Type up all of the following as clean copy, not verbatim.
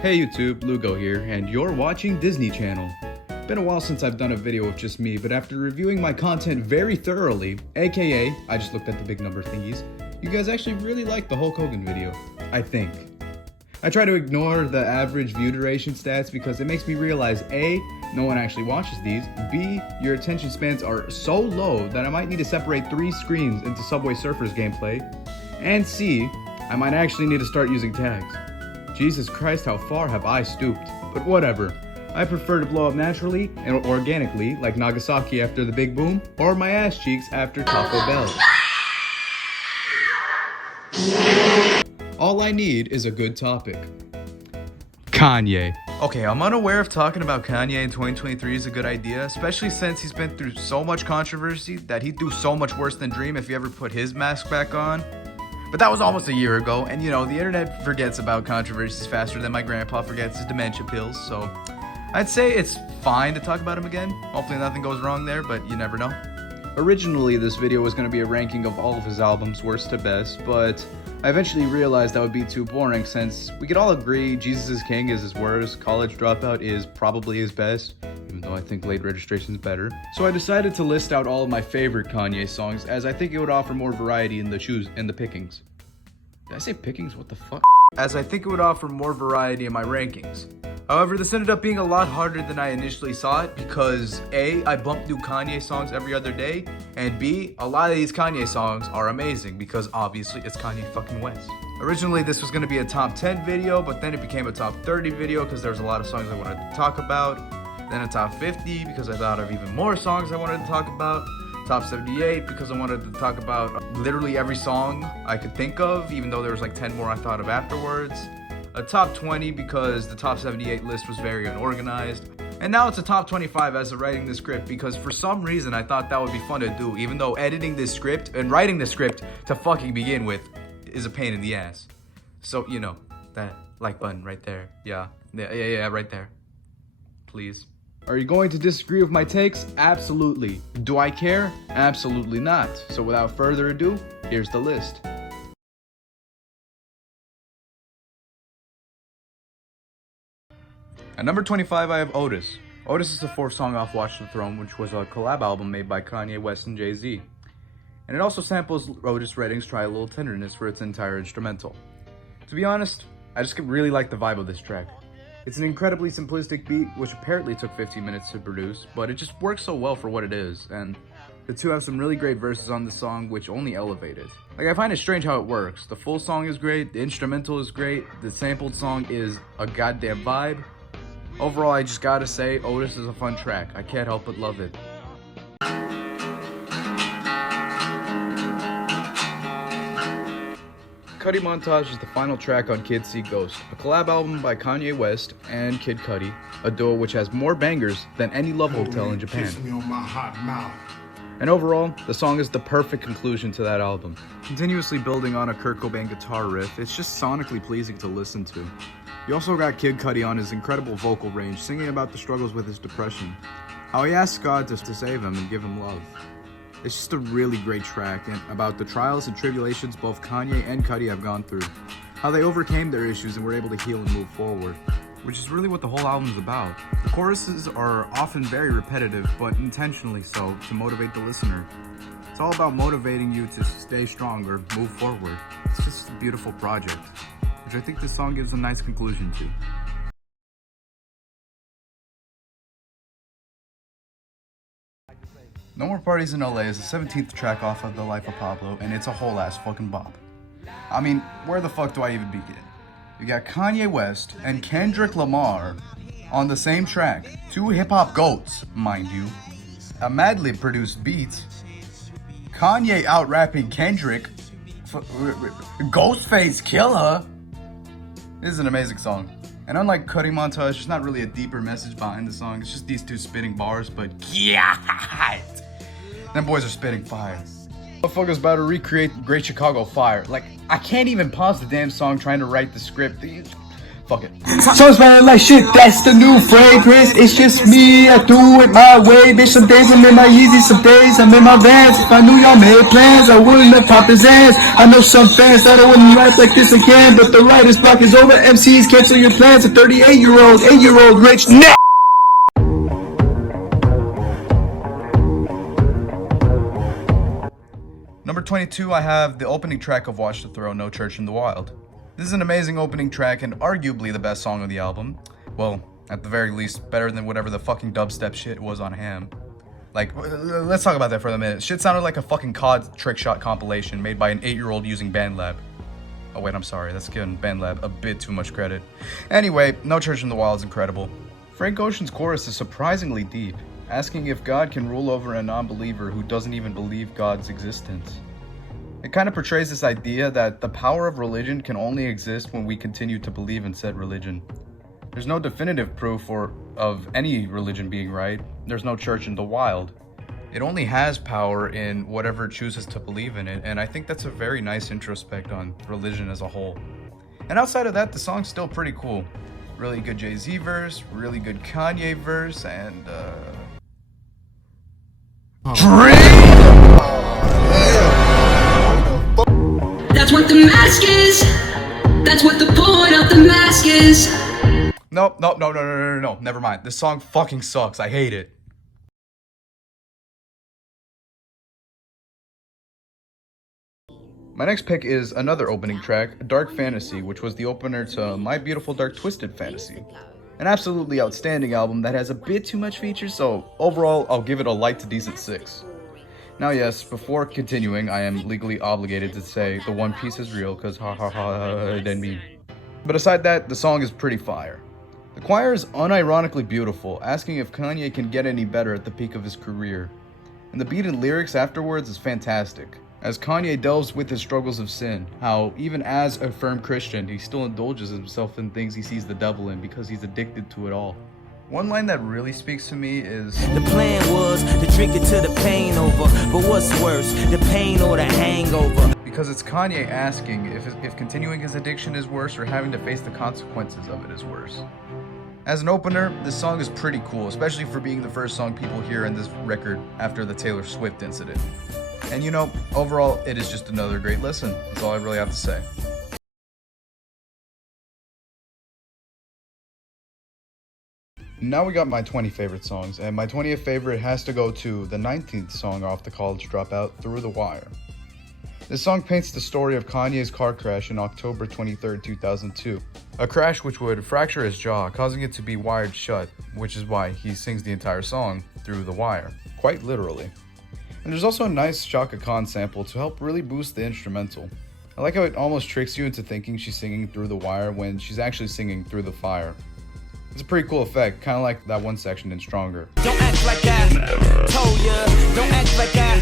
Hey YouTube, Lugo here, and you're watching Disney Channel. Been a while since I've done a video of just me, but after reviewing my content very thoroughly, aka, I just looked at the big number thingies, you guys actually really liked the Hulk Hogan video, I think. I try to ignore the average view duration stats because it makes me realize A, no one actually watches these, B, your attention spans are so low that I might need to separate 3 screens into Subway Surfers gameplay, and C, I might actually need to start using tags. Jesus Christ, how far have I stooped? But whatever. I prefer to blow up naturally and organically, like Nagasaki after the big boom, or my ass cheeks after Taco Bell. All I need is a good topic. Kanye. Okay, I'm unaware if talking about Kanye in 2023 is a good idea, especially since he's been through so much controversy that he'd do so much worse than Dream if he ever put his mask back on. But that was almost a year ago, and you know, the internet forgets about controversies faster than my grandpa forgets his dementia pills, so I'd say it's fine to talk about him again. Hopefully nothing goes wrong there, but you never know. Originally, this video was going to be a ranking of all of his albums, worst to best, but I eventually realized that would be too boring since we could all agree Jesus is King is his worst, College Dropout is probably his best, even though I think Late Registration is better. So I decided to list out all of my favorite Kanye songs as I think it would offer more variety in the pickings. Did I say pickings? What the fuck? As I think it would offer more variety in my rankings. However, this ended up being a lot harder than I initially saw it because A, I bump new Kanye songs every other day, and B, a lot of these Kanye songs are amazing because obviously it's Kanye fucking West. Originally, this was going to be a top 10 video, but then it became a top 30 video because there was a lot of songs I wanted to talk about. Then a top 50 because I thought of even more songs I wanted to talk about. Top 78 because I wanted to talk about literally every song I could think of, even though there was like 10 more I thought of afterwards. A top 20 because the top 78 list was very unorganized. And now it's a top 25 as of writing the script because for some reason I thought that would be fun to do, even though editing this script and writing the script to fucking begin with is a pain in the ass. So, you know, that like button right there. Yeah, right there. Please. Are you going to disagree with my takes? Absolutely. Do I care? Absolutely not. So without further ado, here's the list. At number 25, I have Otis. Otis is the 4th song off Watch the Throne, which was a collab album made by Kanye West and Jay-Z. And it also samples Otis Redding's Try a Little Tenderness for its entire instrumental. To be honest, I just really like the vibe of this track. It's an incredibly simplistic beat, which apparently took 15 minutes to produce, but it just works so well for what it is, and the two have some really great verses on the song, which only elevate it. Like, I find it strange how it works. The full song is great, the instrumental is great, the sampled song is a goddamn vibe. Overall, I just gotta say, Otis is a fun track. I can't help but love it. Cudi Montage is the final track on Kids See Ghost, a collab album by Kanye West and Kid Cudi, a duo which has more bangers than any love hotel in Japan. And overall, the song is the perfect conclusion to that album. Continuously building on a Kurt Cobain guitar riff, it's just sonically pleasing to listen to. You also got Kid Cudi on his incredible vocal range, singing about the struggles with his depression, how he asks God to save him and give him love. It's just a really great track and about the trials and tribulations both Kanye and Cudi have gone through, how they overcame their issues and were able to heal and move forward, which is really what the whole album is about. The choruses are often very repetitive, but intentionally so to motivate the listener. It's all about motivating you to stay strong or move forward. It's just a beautiful project, which I think this song gives a nice conclusion to. No More Parties in LA is the 17th track off of The Life of Pablo, and it's a whole ass fucking bop. I mean, where the fuck do I even begin? You got Kanye West and Kendrick Lamar on the same track. 2 hip-hop goats, mind you. A madly produced beat. Kanye out-rapping Kendrick. Ghostface Killer. This is an amazing song. And unlike Cudi Montage, there's not really a deeper message behind the song. It's just these two spitting bars, but yeah, them boys are spitting fire. Motherfucker's about to recreate Great Chicago Fire. Like, I can't even pause the damn song trying to write the script. Fuck it. So smelling like shit, that's the new fragrance. It's just me, I do it my way. Bitch, some days I'm in my Yeezy, some days I'm in my Vans. If I knew y'all made plans, I wouldn't have popped his ass. I know some fans thought I wouldn't rap like this again, but the writer's block is over. MCs cancel your plans. A 38-year-old, 8-year-old rich now. Number 22, I have the opening track of Watch the Throne, No Church in the Wild. This is an amazing opening track and arguably the best song of the album. Well, at the very least, better than whatever the fucking dubstep shit was on Ham. Like, let's talk about that for a minute. Shit sounded like a fucking COD trick shot compilation made by an 8-year-old using BandLab. Oh wait, I'm sorry, that's giving BandLab a bit too much credit. Anyway, No Church in the Wild is incredible. Frank Ocean's chorus is surprisingly deep, asking if God can rule over a non-believer who doesn't even believe God's existence. It kind of portrays this idea that the power of religion can only exist when we continue to believe in said religion. There's no definitive proof of any religion being right. There's no church in the wild. It only has power in whatever it chooses to believe in it, and I think that's a very nice introspect on religion as a whole. And outside of that, the song's still pretty cool. Really good Jay-Z verse, really good Kanye verse, and That's what the mask is. That's what the point of the mask is. No, never mind. This song fucking sucks. I hate it. My next pick is another opening track, Dark Fantasy, which was the opener to My Beautiful Dark Twisted Fantasy. An absolutely outstanding album that has a bit too much features, so overall, I'll give it a light to decent 6. Now yes, before continuing, I am legally obligated to say the One Piece is real, cause ha ha ha, I didn't mean. But aside that, the song is pretty fire. The choir is unironically beautiful, asking if Kanye can get any better at the peak of his career. And the beat and lyrics afterwards is fantastic, as Kanye delves with his struggles of sin, how even as a firm Christian, he still indulges himself in things he sees the devil in because he's addicted to it all. One line that really speaks to me is, the plan was to drink it till the pain over, but what's worse, the pain or the hangover? Because it's Kanye asking if continuing his addiction is worse or having to face the consequences of it is worse. As an opener, this song is pretty cool, especially for being the first song people hear in this record after the Taylor Swift incident. And you know, overall, it is just another great listen. That's all I really have to say. Now we got my 20 favorite songs, and my 20th favorite has to go to the 19th song off the College Dropout, Through the Wire. This song paints the story of Kanye's car crash in October 23, 2002. A crash which would fracture his jaw, causing it to be wired shut, which is why he sings the entire song through the wire, quite literally. And there's also a nice Chaka Khan sample to help really boost the instrumental. I like how it almost tricks you into thinking she's singing through the wire when she's actually singing through the fire. It's a pretty cool effect, kind of like that one section in Stronger. Don't act like I told ya. Don't act like I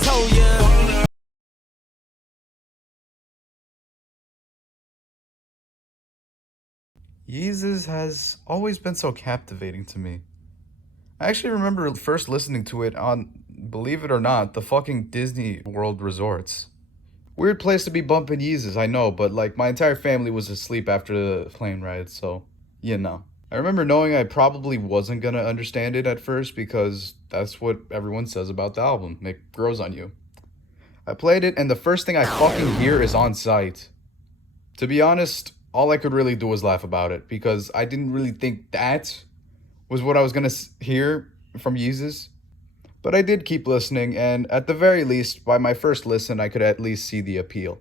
told ya. Yeezus has always been so captivating to me. I actually remember first listening to it on, believe it or not, the fucking Disney World resorts. Weird place to be bumping Yeezus, I know, but like my entire family was asleep after the plane ride, so, you know. I remember knowing I probably wasn't gonna understand it at first because that's what everyone says about the album. It grows on you. I played it and the first thing I fucking hear is On Sight. To be honest, all I could really do was laugh about it because I didn't really think that was what I was gonna hear from Yeezus. But I did keep listening, and at the very least, by my first listen, I could at least see the appeal.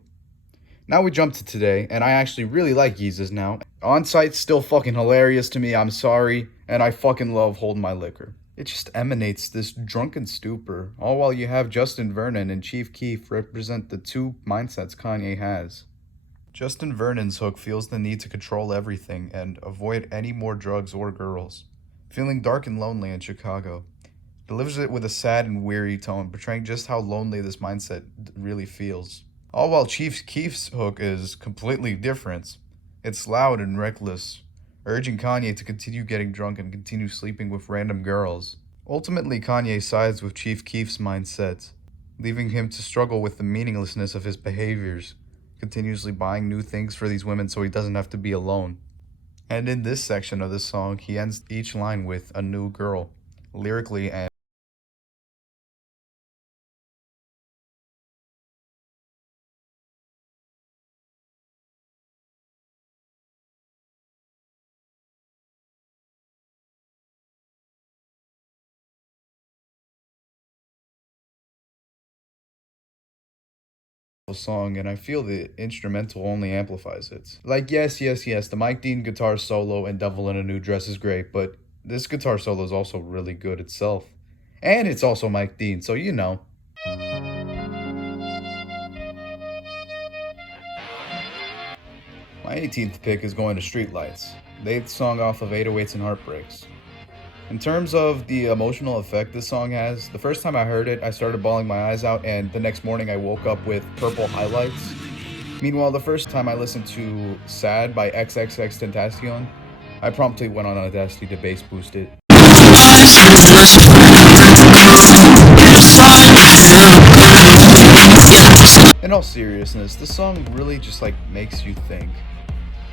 Now we jump to today, and I actually really like Yeezus now. On Sight's still fucking hilarious to me, I'm sorry, and I fucking love Hold My Liquor. It just emanates this drunken stupor, all while you have Justin Vernon and Chief Keef represent the two mindsets Kanye has. Justin Vernon's hook feels the need to control everything and avoid any more drugs or girls. Feeling dark and lonely in Chicago. Delivers it with a sad and weary tone, portraying just how lonely this mindset really feels. All while Chief Keef's hook is completely different. It's loud and reckless, urging Kanye to continue getting drunk and continue sleeping with random girls. Ultimately, Kanye sides with Chief Keef's mindset, leaving him to struggle with the meaninglessness of his behaviors, continuously buying new things for these women so he doesn't have to be alone. And in this section of the song, he ends each line with a new girl, lyrically and song, and I feel the instrumental only amplifies it. Like, yes, the Mike Dean guitar solo and Devil in a New Dress is great, but this guitar solo is also really good itself. And it's also Mike Dean, so you know. My 18th pick is going to Streetlights, the 8th song off of 808s and Heartbreaks. In terms of the emotional effect this song has, the first time I heard it, I started bawling my eyes out, and the next morning I woke up with purple highlights. Meanwhile, the first time I listened to Sad by XXXTentacion, I promptly went on Audacity to bass boost it. In all seriousness, this song really just makes you think.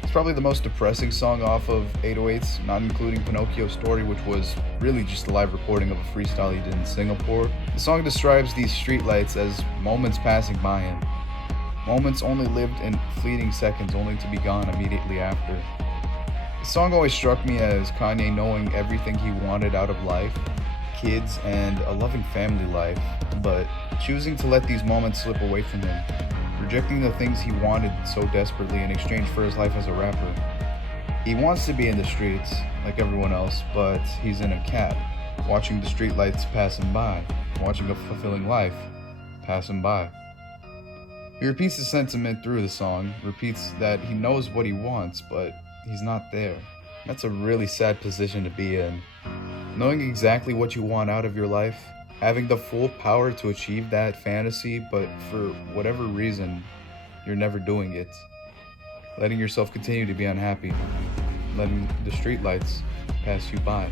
It's probably the most depressing song off of 808s, not including Pinocchio's Story, which was really just a live recording of a freestyle he did in Singapore. The song describes these streetlights as moments passing by him. Moments only lived in fleeting seconds, only to be gone immediately after. The song always struck me as Kanye knowing everything he wanted out of life, kids, and a loving family life, but choosing to let these moments slip away from him, rejecting the things he wanted so desperately in exchange for his life as a rapper. He wants to be in the streets, like everyone else, but he's in a cab, watching the streetlights pass him by, watching a fulfilling life pass him by. He repeats the sentiment through the song, repeats that he knows what he wants, but he's not there. That's a really sad position to be in. Knowing exactly what you want out of your life, having the full power to achieve that fantasy, but for whatever reason, you're never doing it. Letting yourself continue to be unhappy. Letting the streetlights pass you by.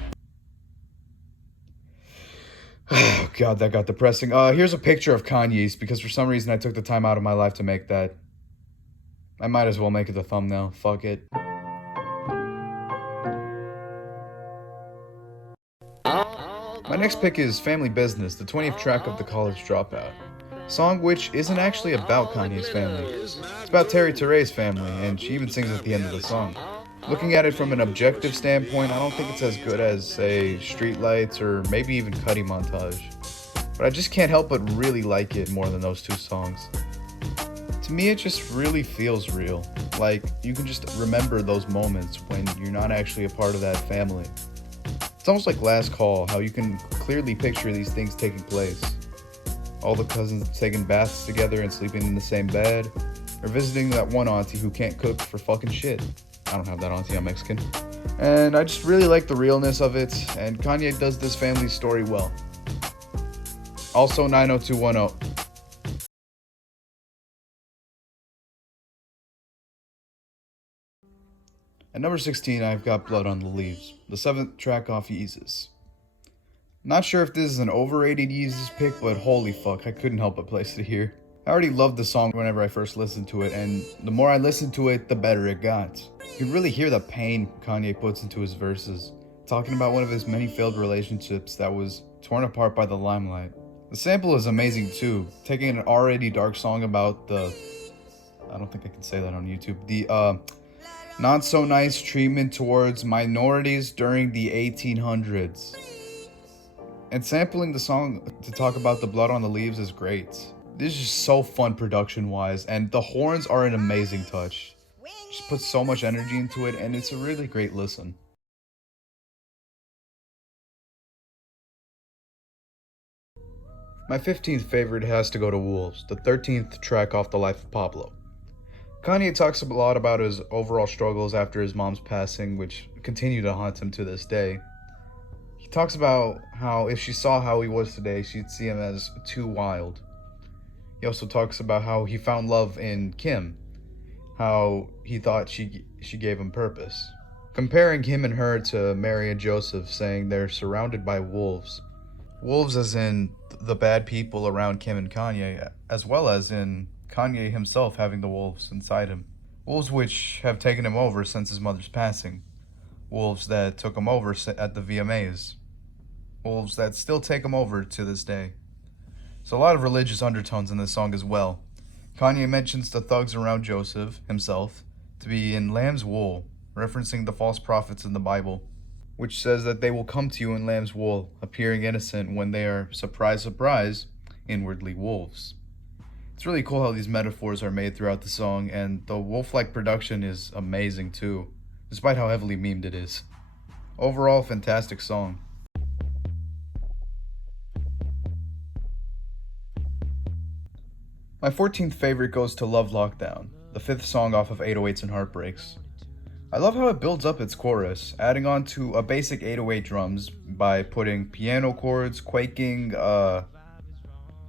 Oh god, that got depressing. Here's a picture of Kanye's, because for some reason I took the time out of my life to make that. I might as well make it the thumbnail. Fuck it. My next pick is Family Business, the 20th track of The College Dropout. Song which isn't actually about Kanye's family. It's about Terry Tere's family, and she even sings at the end of the song. Looking at it from an objective standpoint, I don't think it's as good as, say, Streetlights or maybe even Cudi Montage. But I just can't help but really like it more than those two songs. To me, it just really feels real. Like, you can just remember those moments when you're not actually a part of that family. It's almost like Last Call, how you can clearly picture these things taking place. All the cousins taking baths together and sleeping in the same bed, or visiting that one auntie who can't cook for fucking shit. I don't have that auntie, I'm Mexican. And I just really like the realness of it, and Kanye does this family story well. Also 90210. At number 16, I've got Blood on the Leaves, the 7th track off Yeezus. Not sure if this is an overrated Yeezus pick, but holy fuck, I couldn't help but place it here. I already loved the song whenever I first listened to it, and the more I listened to it, the better it got. You can really hear the pain Kanye puts into his verses, talking about one of his many failed relationships that was torn apart by the limelight. The sample is amazing too, taking an already dark song about I don't think I can say that on YouTube, the not so nice treatment towards minorities during the 1800s. And sampling the song to talk about the blood on the leaves is great. This is just so fun production wise, and the horns are an amazing touch. Just puts so much energy into it, and it's a really great listen. My 15th favorite has to go to Wolves, the 13th track off The Life of Pablo. Kanye talks a lot about his overall struggles after his mom's passing, which continue to haunt him to this day. He talks about how if she saw how he was today, she'd see him as too wild. He also talks about how he found love in Kim, how he thought she gave him purpose. Comparing him and her to Mary and Joseph, saying they're surrounded by wolves. Wolves as in the bad people around Kim and Kanye, as well as in Kanye himself having the wolves inside him. Wolves which have taken him over since his mother's passing. wolves that took him over at the VMAs. Wolves that still take him over to this day. So a lot of religious undertones in this song as well. Kanye mentions the thugs around Joseph himself to be in lamb's wool, referencing the false prophets in the Bible, which says that they will come to you in lamb's wool, appearing innocent when they are, surprise, surprise, inwardly wolves. It's really cool how these metaphors are made throughout the song, and the wolf-like production is amazing too, despite how heavily memed it is. Overall, fantastic song. My 14th favorite goes to Love Lockdown, the 5th song off of 808s and Heartbreaks. I love how it builds up its chorus, adding on to a basic 808 drums by putting piano chords, quaking, they're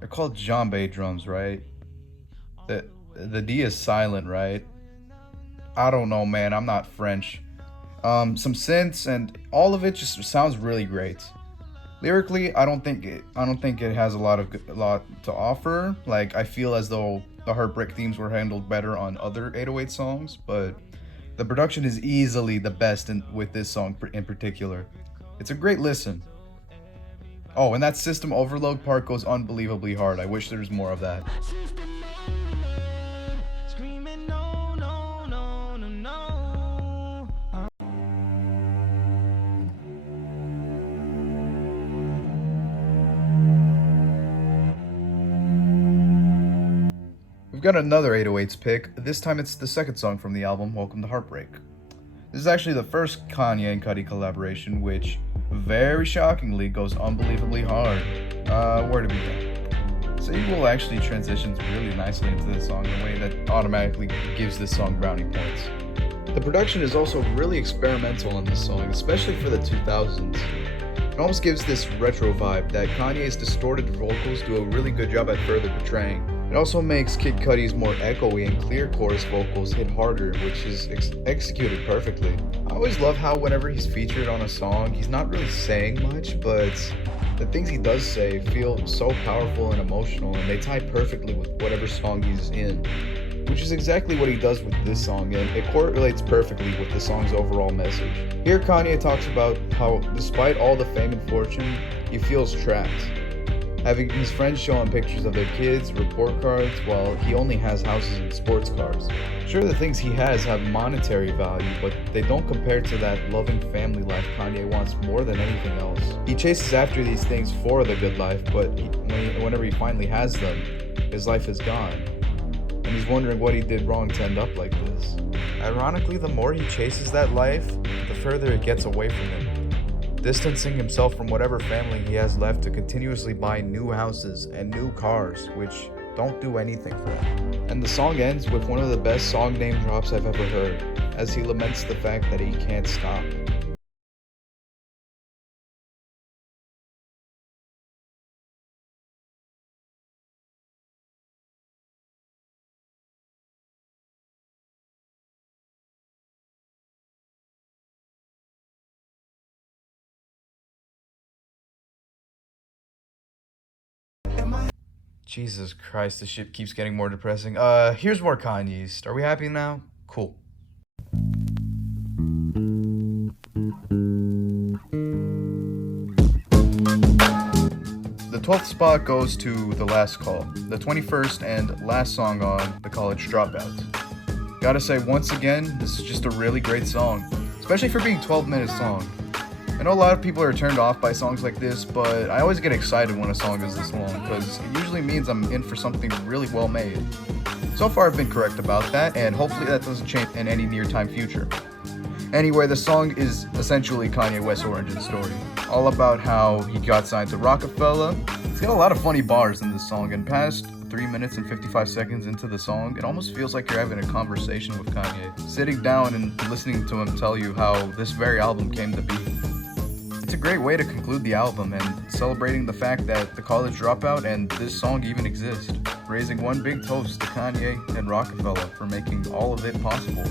called djembe drums, right? The D is silent, right? I don't know, man, I'm not French. Some synths, and all of it just sounds really great. Lyrically, I don't think it has a lot to offer. Like, I feel as though the Heartbreak themes were handled better on other 808 songs, but the production is easily the best with this song in particular. It's a great listen. Oh, and that system overload part goes unbelievably hard. I wish there was more of that. We've got another 808s pick. This time it's the second song from the album, Welcome to Heartbreak. This is actually the first Kanye and Cudi collaboration, which, very shockingly, goes unbelievably hard. Where to begin? Cudi actually transitions really nicely into this song in a way that automatically gives this song brownie points. The production is also really experimental on this song, especially for the 2000s. It almost gives this retro vibe that Kanye's distorted vocals do a really good job at further portraying. It also makes Kid Cudi's more echoey and clear chorus vocals hit harder, which is executed perfectly. I always love how whenever he's featured on a song, he's not really saying much, but the things he does say feel so powerful and emotional, and they tie perfectly with whatever song he's in, which is exactly what he does with this song, and it correlates perfectly with the song's overall message. Here Kanye talks about how, despite all the fame and fortune, he feels trapped. Having his friends show him pictures of their kids, report cards, while he only has houses and sports cars. Sure, the things he has have monetary value, but they don't compare to that loving family life Kanye wants more than anything else. He chases after these things for the good life, but whenever he finally has them, his life is gone. And he's wondering what he did wrong to end up like this. Ironically, the more he chases that life, the further it gets away from him, distancing himself from whatever family he has left to continuously buy new houses and new cars, which don't do anything for him. And the song ends with one of the best song name drops I've ever heard, as he laments the fact that he can't stop. Jesus Christ, this shit keeps getting more depressing. Here's more Kanye East. Are we happy now? Cool. The 12th spot goes to The Last Call, the 21st and last song on The College Dropout. Gotta say, once again, this is just a really great song, especially for being 12 minutes long. I know a lot of people are turned off by songs like this, but I always get excited when a song is this long, because it usually means I'm in for something really well made. So far I've been correct about that, and hopefully that doesn't change in any near-time future. Anyway, the song is essentially Kanye West's origin story, all about how he got signed to Rockefeller. It's got a lot of funny bars in this song, and past 3 minutes and 55 seconds into the song, it almost feels like you're having a conversation with Kanye, sitting down and listening to him tell you how this very album came to be. It's a great way to conclude the album and celebrating the fact that The College Dropout and this song even exist, raising one big toast to Kanye and Rockefeller for making all of it possible.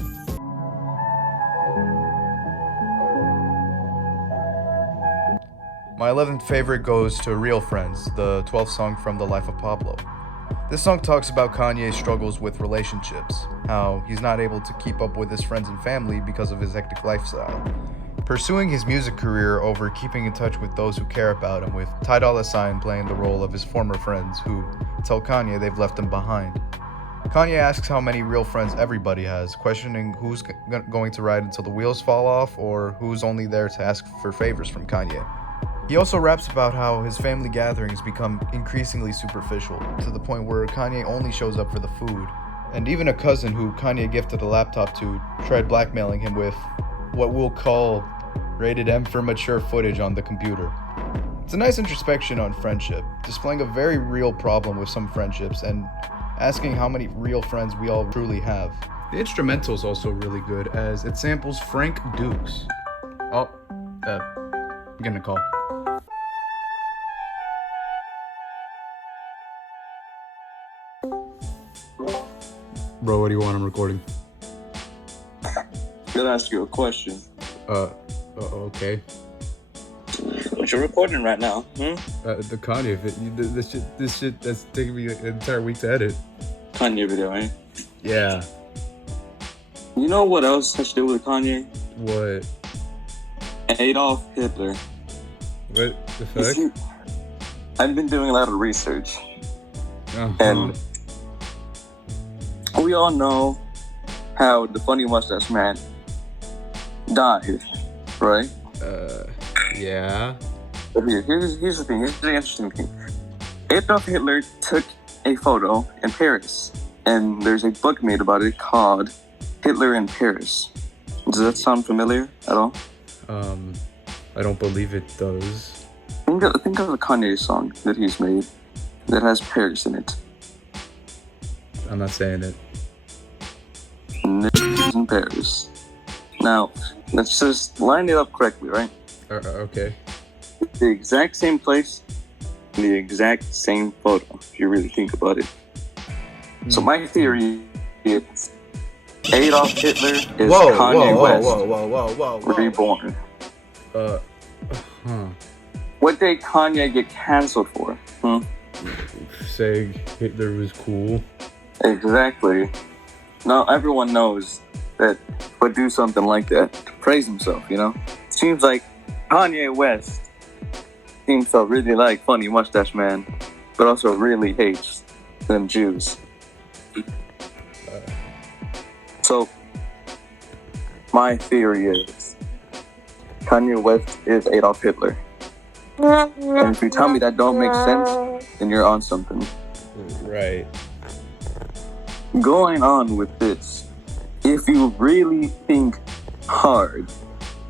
My 11th favorite goes to Real Friends, the 12th song from The Life of Pablo. This song talks about Kanye's struggles with relationships, how he's not able to keep up with his friends and family because of his hectic lifestyle. pursuing his music career over keeping in touch with those who care about him, with Dolla playing the role of his former friends who tell Kanye they've left him behind. Kanye asks how many real friends everybody has, questioning who's going to ride until the wheels fall off or who's only there to ask for favors from Kanye. He also raps about how his family gatherings become increasingly superficial, to the point where Kanye only shows up for the food. And even a cousin who Kanye gifted a laptop to tried blackmailing him with what we'll call rated M for mature footage on the computer. It's a nice introspection on friendship, displaying a very real problem with some friendships and asking how many real friends we all truly have. The instrumental is also really good as it samples Frank Dukes. I'm getting a call. Bro, what do you want? I'm recording. I'm gonna ask you a question. Okay. What you recording right now? The Kanye this shit that's taking me an entire week to edit. Kanye video, eh? Yeah. You know what else has to do with Kanye? What? Adolf Hitler. What the fuck? See, I've been doing a lot of research. Uh-huh. And we all know how the funny mustache man died, right? Yeah. But here's the thing. Here's the interesting thing. Adolf Hitler took a photo in Paris, and there's a book made about it called Hitler in Paris. Does that sound familiar at all? I don't believe it does. Think of a Kanye song that he's made that has Paris in it. I'm not saying it. Niggas in Paris. Now, let's just line it up correctly, right? Okay. The exact same place, the exact same photo, if you really think about it. So my theory is Adolf Hitler is Kanye West reborn. What did Kanye get canceled for? Saying Hitler was cool. Exactly. Now everyone knows that would do something like that to praise himself, you know? Seems like Kanye West seems to really like Funny Mustache Man, but also really hates them Jews. So, my theory is Kanye West is Adolf Hitler. And if you tell me that don't make sense, then you're on something. Right. Going on with this, if you really think hard,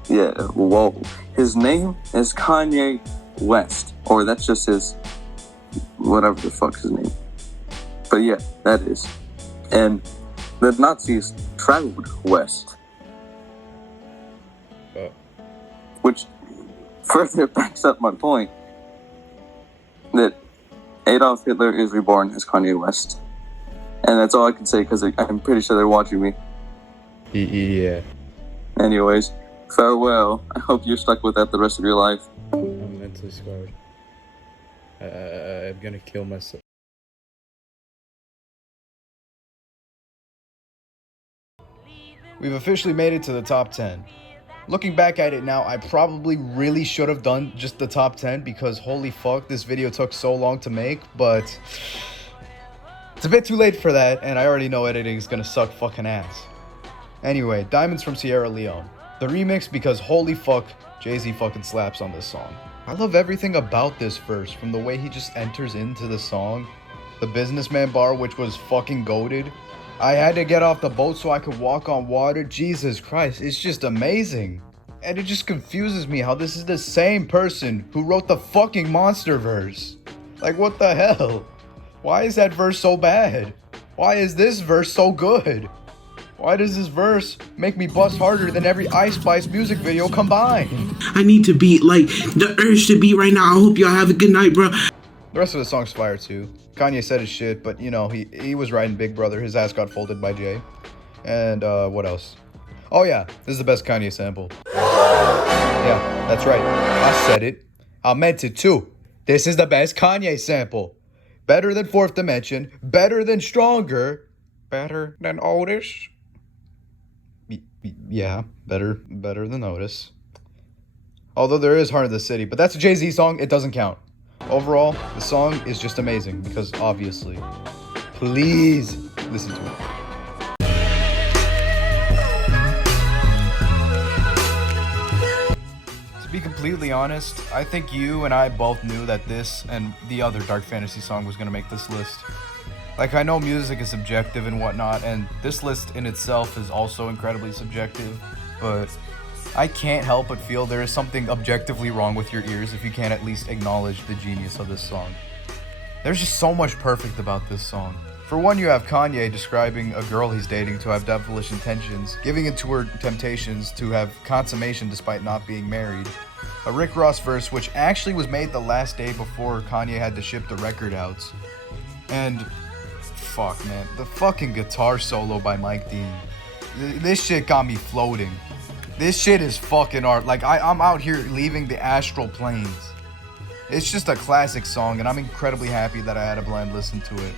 yeah, whoa. His name is Kanye West, or that's just his, whatever the fuck his name. But yeah, that is. And the Nazis traveled west. Which further backs up my point that Adolf Hitler is reborn as Kanye West. And that's all I can say because I'm pretty sure they're watching me. Yeah. Anyways, farewell. I hope you're stuck with that the rest of your life. I'm mentally scarred. I'm gonna kill myself. We've officially made it to the top 10. Looking back at it now, I probably really should have done just the top 10 because holy fuck, this video took so long to make, but it's a bit too late for that, and I already know editing is gonna suck fucking ass. Anyway, Diamonds from Sierra Leone. The remix because holy fuck, Jay-Z fucking slaps on this song. I love everything about this verse, from the way he just enters into the song, the businessman bar which was fucking goated. I had to get off the boat so I could walk on water. Jesus Christ, it's just amazing. And it just confuses me how this is the same person who wrote the fucking monster verse. Like what the hell? Why is that verse so bad? Why is this verse so good? Why does this verse make me bust harder than every Ice Spice music video combined? I need to beat, like, the urge to beat right now. I hope y'all have a good night, bro. The rest of the song's fire too. Kanye said his shit, but you know, he was riding Big Brother. His ass got folded by Jay. And what else? Oh yeah, this is the best Kanye sample. Yeah, that's right. I said it. I meant it too. This is the best Kanye sample. Better than Fourth Dimension. Better than Stronger. Better than Otis. Yeah, better than Otis. Although there is Heart of the City, but that's a Jay-Z song, it doesn't count. Overall, the song is just amazing because obviously. Please listen to it. To be completely honest, I think you and I both knew that this and the other Dark Fantasy song was gonna make this list. Like, I know music is subjective and whatnot, and this list in itself is also incredibly subjective, but I can't help but feel there is something objectively wrong with your ears if you can't at least acknowledge the genius of this song. There's just so much perfect about this song. For one, you have Kanye describing a girl he's dating to have devilish intentions, giving in to her temptations to have consummation despite not being married. A Rick Ross verse which actually was made the last day before Kanye had to ship the record out. And fuck, man, the fucking guitar solo by Mike Dean. This shit got me floating. This shit is fucking art. Like, I'm out here leaving the astral planes. It's just a classic song, and I'm incredibly happy that I had a blind listen to it.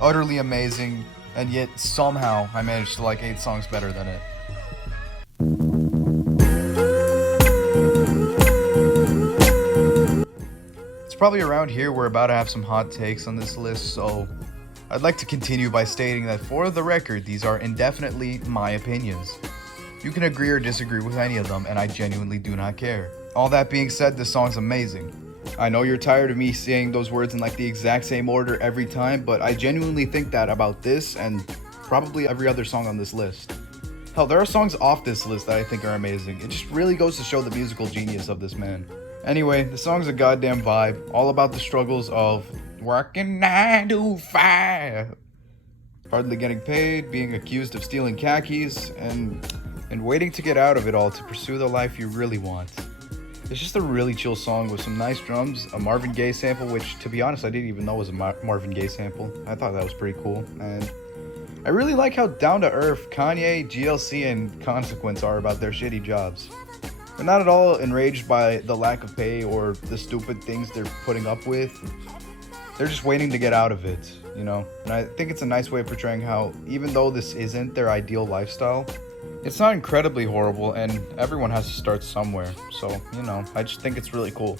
Utterly amazing, and yet somehow I managed to like 8 songs better than it. It's probably around here we're about to have some hot takes on this list, so I'd like to continue by stating that for the record, these are indefinitely my opinions. You can agree or disagree with any of them, and I genuinely do not care. All that being said, this song's amazing. I know you're tired of me saying those words in like the exact same order every time, but I genuinely think that about this and probably every other song on this list. Hell, there are songs off this list that I think are amazing. It just really goes to show the musical genius of this man. Anyway, the song's a goddamn vibe, all about the struggles of working 9 to 5, hardly getting paid, being accused of stealing khakis, and waiting to get out of it all to pursue the life you really want. It's just a really chill song with some nice drums, a Marvin Gaye sample, which, to be honest, I didn't even know was a Marvin Gaye sample. I thought that was pretty cool, and I really like how down-to-earth Kanye, GLC, and Consequence are about their shitty jobs. They're not at all enraged by the lack of pay or the stupid things they're putting up with. They're just waiting to get out of it, you know? And I think it's a nice way of portraying how, even though this isn't their ideal lifestyle, it's not incredibly horrible, and everyone has to start somewhere. So, you know, I just think it's really cool.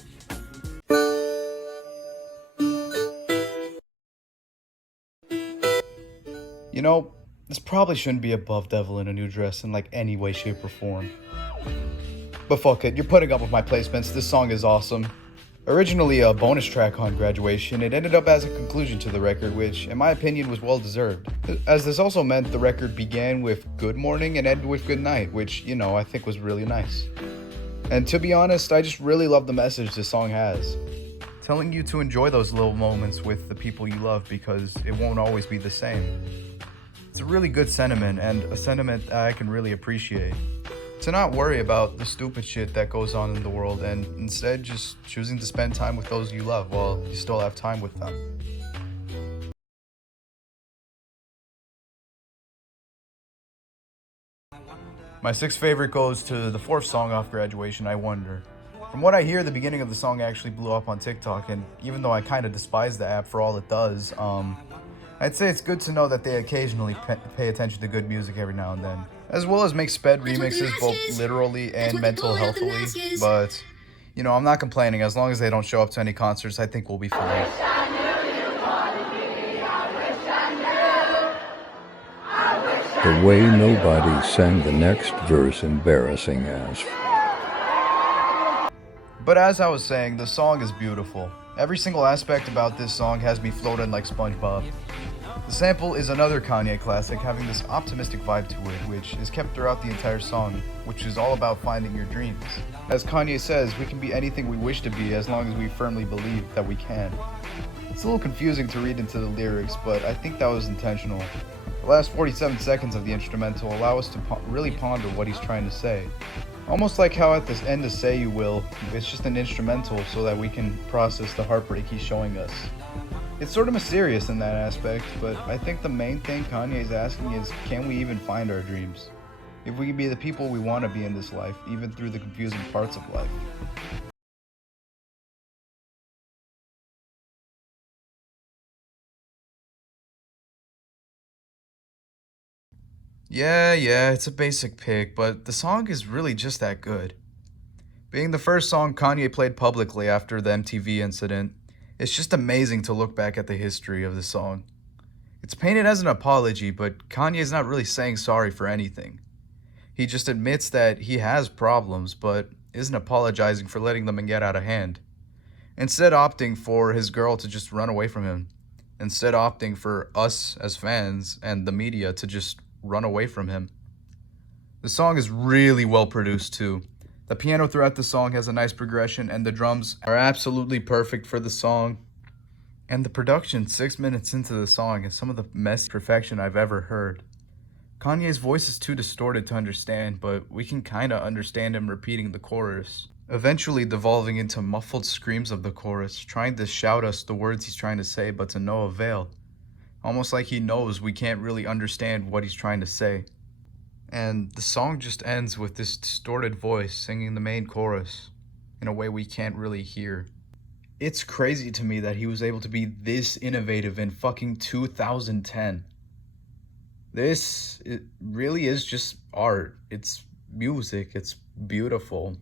You know, this probably shouldn't be above Devil in a New Dress in like any way, shape, or form. But fuck it, you're putting up with my placements. This song is awesome. Originally a bonus track on Graduation, it ended up as a conclusion to the record, which, in my opinion, was well deserved. As this also meant the record began with Good Morning and ended with Good Night, which, you know, I think was really nice. And to be honest, I just really love the message this song has. Telling you to enjoy those little moments with the people you love because it won't always be the same. It's a really good sentiment, and a sentiment that I can really appreciate. To not worry about the stupid shit that goes on in the world and instead just choosing to spend time with those you love while you still have time with them. My 6th favorite goes to the 4th song off Graduation, I Wonder. From what I hear, the beginning of the song actually blew up on TikTok, and even though I kind of despise the app for all it does, I'd say it's good to know that they occasionally pay attention to good music every now and then, as well as make sped remixes both literally and mental healthily. But, you know, I'm not complaining. As long as they don't show up to any concerts, I think we'll be fine. The way nobody sang the next verse embarrassing as. But as I was saying, the song is beautiful. Every single aspect about this song has me floating like SpongeBob. The sample is another Kanye classic, having this optimistic vibe to it, which is kept throughout the entire song, which is all about finding your dreams. As Kanye says, we can be anything we wish to be as long as we firmly believe that we can. It's a little confusing to read into the lyrics, but I think that was intentional. The last 47 seconds of the instrumental allow us to really ponder what he's trying to say. Almost like how at the end of Say You Will, it's just an instrumental so that we can process the heartbreak he's showing us. It's sort of mysterious in that aspect, but I think the main thing Kanye's asking is, can we even find our dreams? If we can be the people we want to be in this life, even through the confusing parts of life. Yeah, it's a basic pick, but the song is really just that good. Being the first song Kanye played publicly after the MTV incident, it's just amazing to look back at the history of the song. It's painted as an apology, but Kanye's not really saying sorry for anything. He just admits that he has problems, but isn't apologizing for letting them get out of hand. Instead opting for his girl to just run away from him. Instead opting for us as fans and the media to just run away from him. The song is really well produced too. The piano throughout the song has a nice progression, and the drums are absolutely perfect for the song. And the production 6 minutes into the song is some of the messy perfection I've ever heard. Kanye's voice is too distorted to understand, but we can kinda understand him repeating the chorus, eventually devolving into muffled screams of the chorus, trying to shout us the words he's trying to say, but to no avail. Almost like he knows we can't really understand what he's trying to say. And the song just ends with this distorted voice singing the main chorus in a way we can't really hear. It's crazy to me that he was able to be this innovative in fucking 2010. It really is just art. It's music. It's beautiful.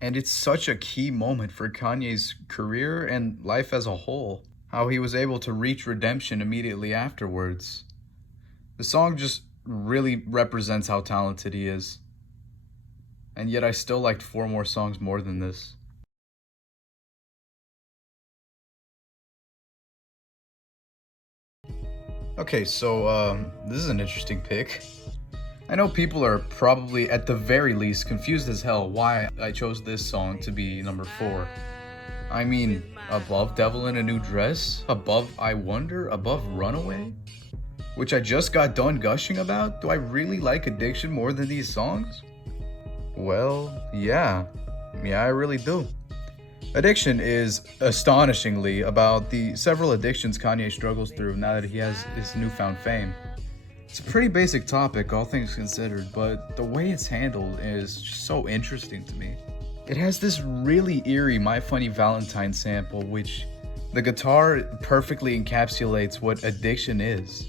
And it's such a key moment for Kanye's career and life as a whole. How he was able to reach redemption immediately afterwards. The song just really represents how talented he is. And yet I still liked 4 more songs more than this. Okay, so this is an interesting pick. I know people are probably at the very least confused as hell why I chose this song to be number 4. I mean, above Devil in a New Dress, above I Wonder, above Runaway, which I just got done gushing about. Do I really like Addiction more than these songs? Well, yeah, I really do. Addiction is astonishingly about the several addictions Kanye struggles through now that he has his newfound fame. It's a pretty basic topic, all things considered, but the way it's handled is just so interesting to me. It has this really eerie My Funny Valentine sample, which the guitar perfectly encapsulates what addiction is.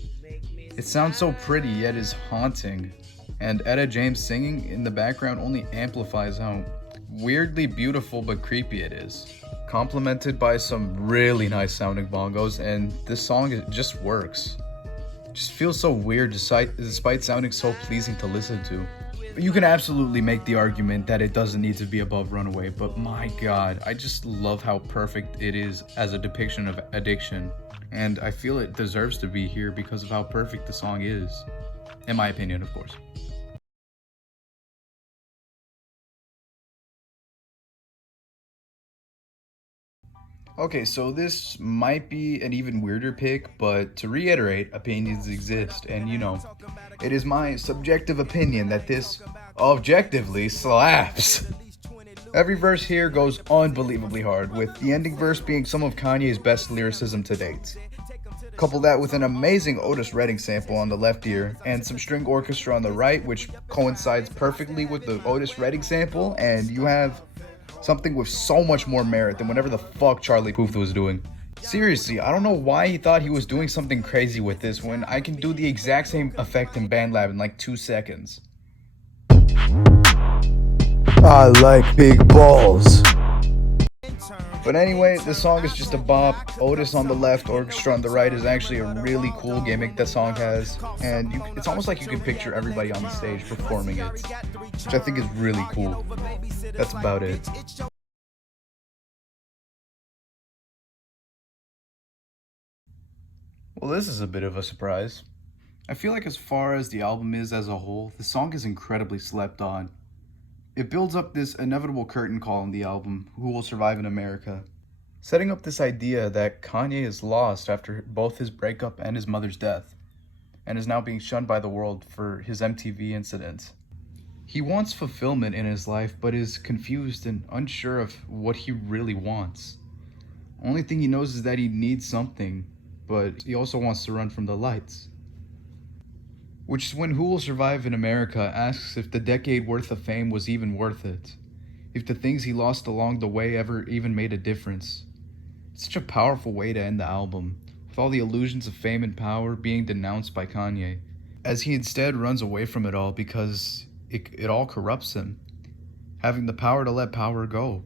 It sounds so pretty, yet is haunting, and Etta James singing in the background only amplifies how weirdly beautiful but creepy it is. Complemented by some really nice sounding bongos, and this song just works. It just feels so weird despite sounding so pleasing to listen to. You can absolutely make the argument that it doesn't need to be above Runaway, but my god, I just love how perfect it is as a depiction of addiction, and I feel it deserves to be here because of how perfect the song is. In my opinion, of course. Okay, so this might be an even weirder pick, but to reiterate, opinions exist, and it is my subjective opinion that this objectively slaps. Every verse here goes unbelievably hard, with the ending verse being some of Kanye's best lyricism to date. Couple that with an amazing Otis Redding sample on the left ear, and some string orchestra on the right, which coincides perfectly with the Otis Redding sample, and you have something with so much more merit than whatever the fuck Charlie Puth was doing. Seriously, I don't know why he thought he was doing something crazy with this when I can do the exact same effect in BandLab in like 2 seconds. I like big balls. But anyway, this song is just a bop. Otis on the left, orchestra on the right is actually a really cool gimmick that song has. And it's almost like you can picture everybody on the stage performing it, which I think is really cool. That's about it. Well, this is a bit of a surprise. I feel like as far as the album is as a whole, the song is incredibly slept on. It builds up this inevitable curtain call in the album, Who Will Survive in America, setting up this idea that Kanye is lost after both his breakup and his mother's death, and is now being shunned by the world for his MTV incident. He wants fulfillment in his life, but is confused and unsure of what he really wants. Only thing he knows is that he needs something, but he also wants to run from the lights. Which is when Who Will Survive in America asks if the decade worth of fame was even worth it, if the things he lost along the way ever even made a difference. It's such a powerful way to end the album, with all the illusions of fame and power being denounced by Kanye, as he instead runs away from it all because it all corrupts him. having the power to let power go.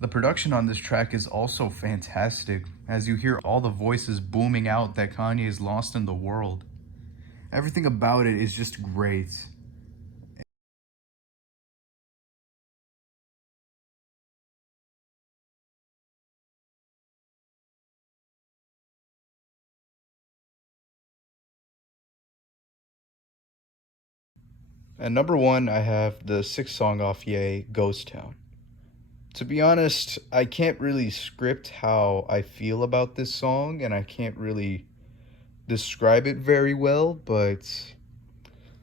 The production on this track is also fantastic, as you hear all the voices booming out that Kanye is lost in the world. Everything about it is just great. And number one, I have the 6th song off Ye, Ghost Town. To be honest, I can't really script how I feel about this song, and I can't really describe it very well, but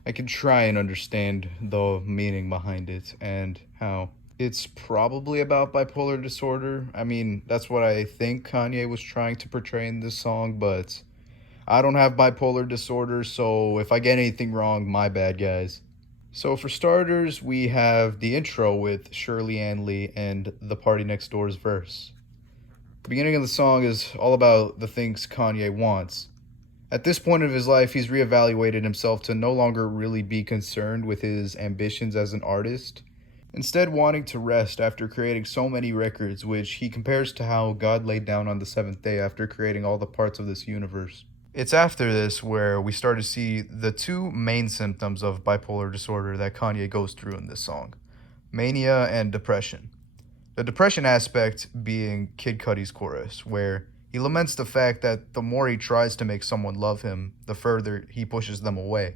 I can try and understand the meaning behind it and how it's probably about bipolar disorder. I mean, that's what I think Kanye was trying to portray in this song, but I don't have bipolar disorder, so if I get anything wrong, my bad, guys. So for starters, we have the intro with Shirley Ann Lee and the Party Next Door's verse. The beginning of the song is all about the things Kanye wants. At this point of his life, he's reevaluated himself to no longer really be concerned with his ambitions as an artist, instead wanting to rest after creating so many records, which he compares to how God laid down on the 7th day after creating all the parts of this universe. It's after this where we start to see the two main symptoms of bipolar disorder that Kanye goes through in this song: mania and depression. The depression aspect being Kid Cudi's chorus, where he laments the fact that the more he tries to make someone love him, the further he pushes them away,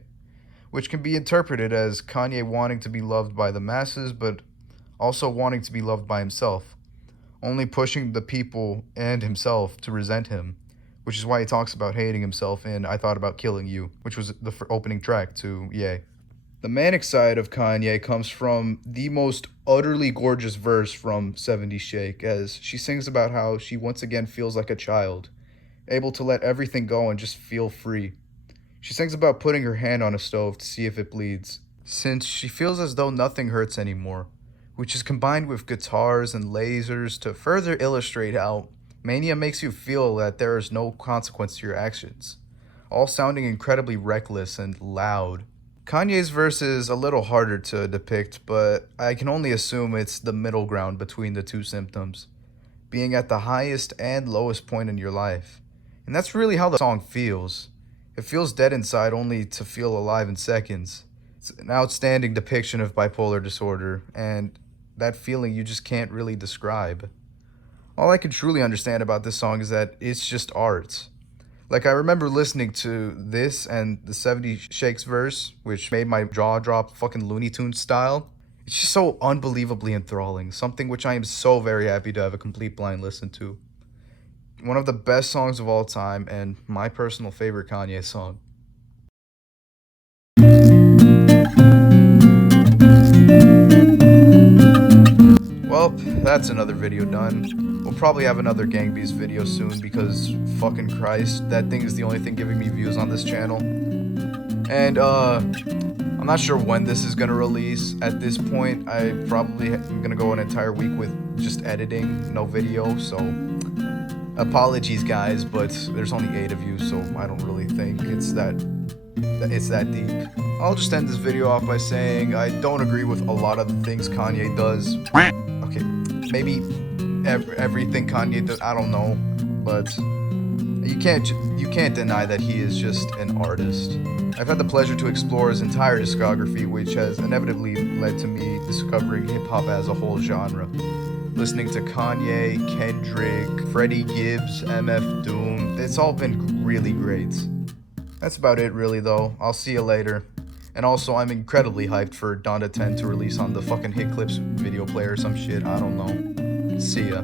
which can be interpreted as Kanye wanting to be loved by the masses, but also wanting to be loved by himself, only pushing the people and himself to resent him, which is why he talks about hating himself in I Thought About Killing You, which was the opening track to Ye. The manic side of Kanye comes from the most utterly gorgeous verse from 70 Shake, as she sings about how she once again feels like a child, able to let everything go and just feel free. She sings about putting her hand on a stove to see if it bleeds, since she feels as though nothing hurts anymore, which is combined with guitars and lasers to further illustrate how mania makes you feel that there is no consequence to your actions, all sounding incredibly reckless and loud. Kanye's verse is a little harder to depict, but I can only assume it's the middle ground between the two symptoms, being at the highest and lowest point in your life. And that's really how the song feels. It feels dead inside only to feel alive in seconds. It's an outstanding depiction of bipolar disorder, and that feeling you just can't really describe. All I can truly understand about this song is that it's just art. Like, I remember listening to this and the 70 Shakes verse, which made my jaw drop fucking Looney Tunes style. It's just so unbelievably enthralling, something which I am so very happy to have a complete blind listen to. One of the best songs of all time, and my personal favorite Kanye song. Well, that's another video done. We'll probably have another Gang Beasts video soon because fucking Christ, that thing is the only thing giving me views on this channel. And I'm not sure when this is gonna release. At this point, I probably am gonna go an entire week with just editing, no video, so apologies guys, but there's only 8 of you, so I don't really think it's that deep. I'll just end this video off by saying I don't agree with a lot of the things Kanye does. Okay, maybe everything Kanye does, I don't know, but you can't deny that he is just an artist. I've had the pleasure to explore his entire discography, which has inevitably led to me discovering hip-hop as a whole genre. Listening to Kanye, Kendrick, Freddie Gibbs, MF Doom, it's all been really great. That's about it really though. I'll see you later. And also, I'm incredibly hyped for Donda 10 to release on the fucking Hit Clips video player or some shit, I don't know. See ya.